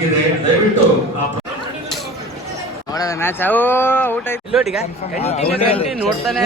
ಸಿಕ್ಕಿದೆ. ದಯವಿಟ್ಟು ನೋಡೋಣ ಮ್ಯಾಚ್ ಅವು ಊಟ ಇಲ್ಲೋಟಿಗ ನೋಡ್ತಾನೆ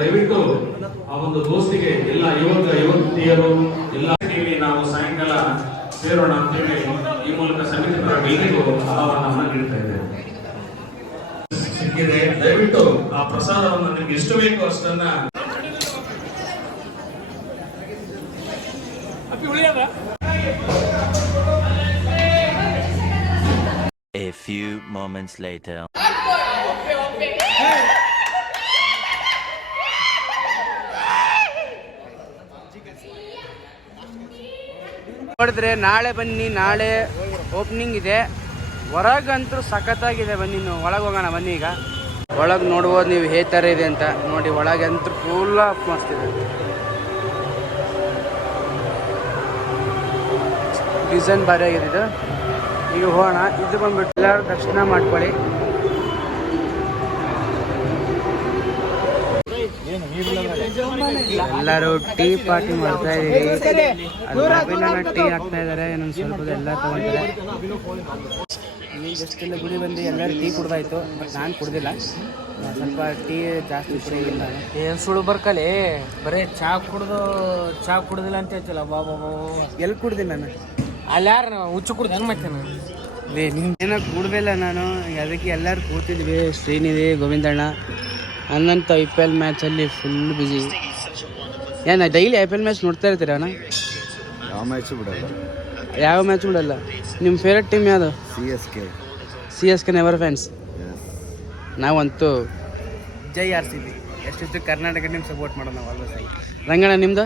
ದಯವಿಟ್ಟು ಆ ಒಂದು ದೋಸ್ತಿಗೆ ಎಲ್ಲ ಯುವತಿಯರು ಎಲ್ಲ ನಾವು ಸಾಯಂಕಾಲ ಸೇರೋಣ ಅಂತೇಳಿ ಈ ಮೂಲಕ ಸಮಿತಿ ಪರಗಳಿಗೂ ಆಹ್ವಾನವನ್ನು ನೀಡ್ತಾ ಇದ್ದೇವೆ. ಸಿಕ್ಕಿದೆ, ದಯವಿಟ್ಟು ಆ ಪ್ರಸಾದವನ್ನು ನಿಮ್ಗೆ ಎಷ್ಟು ಬೇಕು ಅಷ್ಟನ್ನ A few moments later. ನೋಡಿದ್ರೆ ನಾಳೆ ಬನ್ನಿ, ನಾಳೆ ಓಪನಿಂಗ್ ಇದೆ. ಹೊರಗಂತೂ ಸಖತ್ತಾಗಿದೆ. ಬನ್ನಿ ನೀವು ಒಳಗೆ ಹೋಗೋಣ. ಬನ್ನಿ ಈಗ ಒಳಗೆ ನೋಡ್ಬೋದು ನೀವು ಹೇಗೆ ಥರ ಇದೆ ಅಂತ. ನೋಡಿ ಒಳಗೆ ಅಂತೂ ಫುಲ್ ಆಫ್ ಮಾಡ್ತಿದೆ. ಡಿಸೈನ್ ಭಾರಿ ಆಗಿದೆ ಇದು. ಈಗ ಹೋಗೋಣ. ಇದು ಬಂದ್ಬಿಟ್ಟು ಎಲ್ಲರೂ ದರ್ಶನ ಮಾಡ್ಕೊಳ್ಳಿ. ಎಲ್ಲರೂ ಟೀ ಪಾರ್ಟಿ ಮಾಡ್ತಾ ಇದೀವಿ. ಟೀ ಹಾಕ್ತಾ ಇದಾರೆ. ಇನ್ನೊಂದು ಸ್ವಲ್ಪ ಎಲ್ಲ ತಗೊಂತಾರೆ. ಈಗ ಜಸ್ಟಿಲ್ಲ ಗುಡಿ ಬಂದು ಎಲ್ಲರೂ ಟೀ ಕುಡ್ದಾಯ್ತು. ಬಟ್ ನಾನು ಕುಡ್ದಿಲ್ಲ. ಸ್ವಲ್ಪ ಟೀ ಜಾಸ್ತಿ ಕುಡಿಯಿಲ್ಲ. ಏನು ಸುಳ್ಳು ಬರ್ಕಲಿ, ಬರೀ ಚಾ ಕುಡ್ದಿಲ್ಲ ಅಂತ ಹೇಳ್ತಿಲ್ಲ. ಬಾಬಾ ಎಲ್ಲಿ ಕುಡ್ದಿಲ್ಲ ನಾನು? ಅಲ್ಲಿ ಯಾರು ಹುಚ್ಚು ಕುಡ್ದು ಮತ್ತೆ ಏನೋ ಕುಡ್ದಿಲ್ಲ ನಾನು. ಅದಕ್ಕೆ ಎಲ್ಲರೂ ಕೂತಿದ್ವಿ. ಶ್ರೀನಿಧಿ, ಗೋವಿಂದಣ್ಣ. ಅನ್ನಂತ IPL ಮ್ಯಾಚಲ್ಲಿ ಫುಲ್ ಬ್ಯುಸಿ. ಏನು ಡೈಲಿ IPL ಮ್ಯಾಚ್ ನೋಡ್ತಾ ಇರ್ತೀರ ಅಣ್ಣ? ಯಾವ ಮ್ಯಾಚ್ ಬಿಡಲ್ಲ. ನಿಮ್ಮ ಫೇವ್ರೆಟ್ ಟೀಮ್ ಯಾವುದು? CSK never fans. ನಾವಂತೂ ಜೈ RCB. ಎಷ್ಟಿಷ್ಟು ಕರ್ನಾಟಕ ಟೀಮ್ ಸಪೋರ್ಟ್ ಮಾಡೋದು ನಾವು ಆಲ್ವೇಸ್ ಆಗಿ. ರಂಗಣ್ಣ ನಿಮ್ಮದು?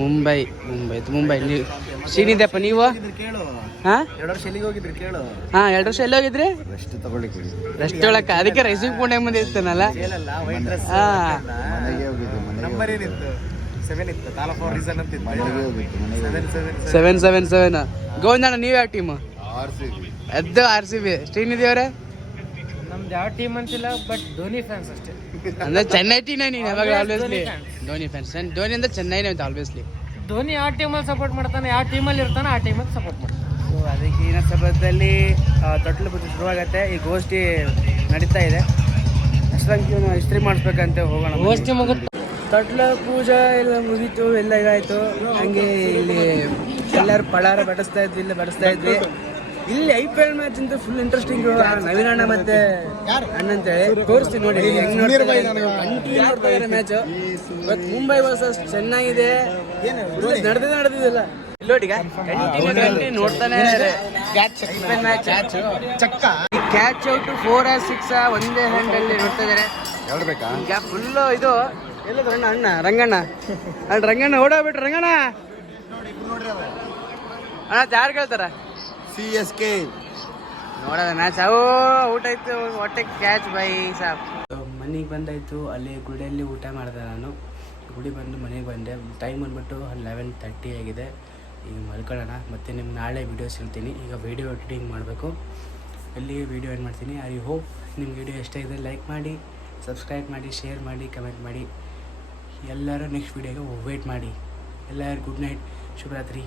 ಮುಂಬೈ. ನೀವು ಶ್ರೀನಿಧಪ್ಪ, ನೀವು? ಹಾಂ, 2 ವರ್ಷ ಎಲ್ಲಿಗೆ ಹೋಗಿದ್ರಿ ಕೇಳು? ಹಾಂ, 2 ವರ್ಷ ಎಲ್ಲಿ ಹೋಗಿದ್ರಿ? ರೆಸ್ಟ್ ಒಳಕ್ಕೆ. ಅದಕ್ಕೆ ರೈಸಿಂಗ್ ಪುಣೆ ಮುಂದೆ ಇರ್ತಾನಲ್ಲ. ಹಾಂ, ನಂಬರ್ ಏನಿತ್ತು? 7 ಇತ್ತು. ತಾಲ ಫಾರ್ ರೀಸನ್ ಅಂತ 777. ಗೋವಿಂದಣ್ಣ ನೀವು ಯಾವ ಟೀಮು? ಎದ್ದು RCB. ಶ್ರೀನಿಧಿ ಅವರೇ? ನಮ್ದು ಯಾವ ಟೀಮ್ ಅಂತಿಲ್ಲ, ಬಟ್ ಧೋನಿ ಫ್ಯಾನ್ಸ್ ಅಷ್ಟೇ. ಅಂದ್ರೆ ಚೆನ್ನೈ ಟೀಮ್ ನೀನು ಯಾವಾಗ? ಆಲ್ವೇಸ್ಲಿ ಧೋನಿ ಫ್ಯಾನ್ಸ್. ಧೋನಿ ಅಂದ್ರೆ ಚೆನ್ನೈನೇ ಅಂತ ಆಲ್ವೇಸ್ಲಿ. ಧೋನಿ ಯಾವ ಟೀಮಲ್ಲಿ ಸಪೋರ್ಟ್ ಮಾಡ್ತಾನೆ, ಯಾವ ಟೀಮಲ್ಲಿ ಇರ್ತಾನೆ, ಆ ಟೀಮಲ್ಲಿ ಸಪೋರ್ಟ್ ಮಾಡ್ತಾನೆ. ಸೊ ಅದಕ್ಕೆ ಈ ಸಂದರ್ಭದಲ್ಲಿ ತೊಟ್ಲು ಪೂಜೆ ಶುರುವಾಗತ್ತೆ. ಈ ಗೋಷ್ಠಿ ನಡೀತಾ ಇದೆ. ಅಷ್ಟಂಕೂ ಇಸ್ತ್ರಿ ಮಾಡಿಸ್ಬೇಕಂತ ಹೋಗೋಣ. ಗೋಷ್ಠಿ ಮುಗಿದು ತೊಟ್ಲ ಪೂಜೆ ಎಲ್ಲ ಮುಗೀತು, ಎಲ್ಲ ಇದಾಯಿತು. ಹಂಗೆ ಇಲ್ಲಿ ಎಲ್ಲರೂ ಪಳಾರ ಬಡಿಸ್ತಾ ಇದ್ವಿ, ಇಲ್ಲ ಬಡಿಸ್ತಾ ಇದ್ವಿ. ಇಲ್ಲಿ IPL ಮ್ಯಾಚ್ ಅಂತ ಫುಲ್ ಇಂಟ್ರೆಸ್ಟಿಂಗ್. ನವೀನ್ ಅಣ್ಣ ಮತ್ತೆ ಅಣ್ಣಂತೇಳಿ ತೋರಿಸ್ತೀನಿ ನೋಡಿ ಹೆಂಗ್ ನೋಡ್ತಾರೆ ಮ್ಯಾಚ್. ಇವತ್ತು ಮುಂಬೈ ವರ್ಸಸ್ ಚೆನ್ನಾಗಿದೆ. ನಡೆದಿಲ್ಲ ನೋಡಿ. ನೋಡ್ತಾನೆ ಕ್ಯಾಚ್ ಔಟ್ 4 or 6 ಒಂದೇ ಹ್ಯಾಂಡ್ ಅಲ್ಲಿ ನೋಡ್ತಾ ಇದಾರೆ. ಈಗ ಫುಲ್ ಇದು ಎಲ್ಲದ ರಂಗಣ್ಣ ಓಡೋಗ್ಬಿಟ್ರು. ರಂಗಣ್ಣ ಅಣ್ಣ ಯಾರು ಕೇಳ್ತಾರ? CSK ನೋಡೋದ ಮ್ಯಾಚ್. ಊಟ ಇತ್ತು, ಹೊಟ್ಟೆ ಕ್ಯಾಚ್ ಬೈ ಸಾಪ್. ಮನೆಗೆ ಬಂದಾಯಿತು. ಅಲ್ಲಿ ಗುಡಿಯಲ್ಲಿ ಊಟ ಮಾಡಿದೆ ನಾನು. ಗುಡಿ ಬಂದು ಮನೆಗೆ ಬಂದೆ. ಟೈಮ್ ಬಂದ್ಬಿಟ್ಟು 11:30 ಆಗಿದೆ. ಈಗ ಮಲ್ಕೊಳ್ಳೋಣ. ಮತ್ತು ನಿಮ್ಗೆ ನಾಳೆ ವೀಡಿಯೋ ಸಿಗ್ತೀನಿ. ಈಗ ವೀಡಿಯೋ ಎಡಿಟಿಂಗ್ ಮಾಡಬೇಕು. ಎಲ್ಲಿಗೆ ವೀಡಿಯೋ ಏನು ಮಾಡ್ತೀನಿ. ಐ ಹೋಪ್ ನಿಮ್ಮ ವೀಡಿಯೋ ಇಷ್ಟ ಇದೆ. ಲೈಕ್ ಮಾಡಿ, ಸಬ್ಸ್ಕ್ರೈಬ್ ಮಾಡಿ, ಶೇರ್ ಮಾಡಿ, ಕಮೆಂಟ್ ಮಾಡಿ. ಎಲ್ಲರೂ ನೆಕ್ಸ್ಟ್ ವೀಡಿಯೋಗೆ ವೇಟ್ ಮಾಡಿ. ಎಲ್ಲರೂ ಗುಡ್ ನೈಟ್, ಶುಭರಾತ್ರಿ.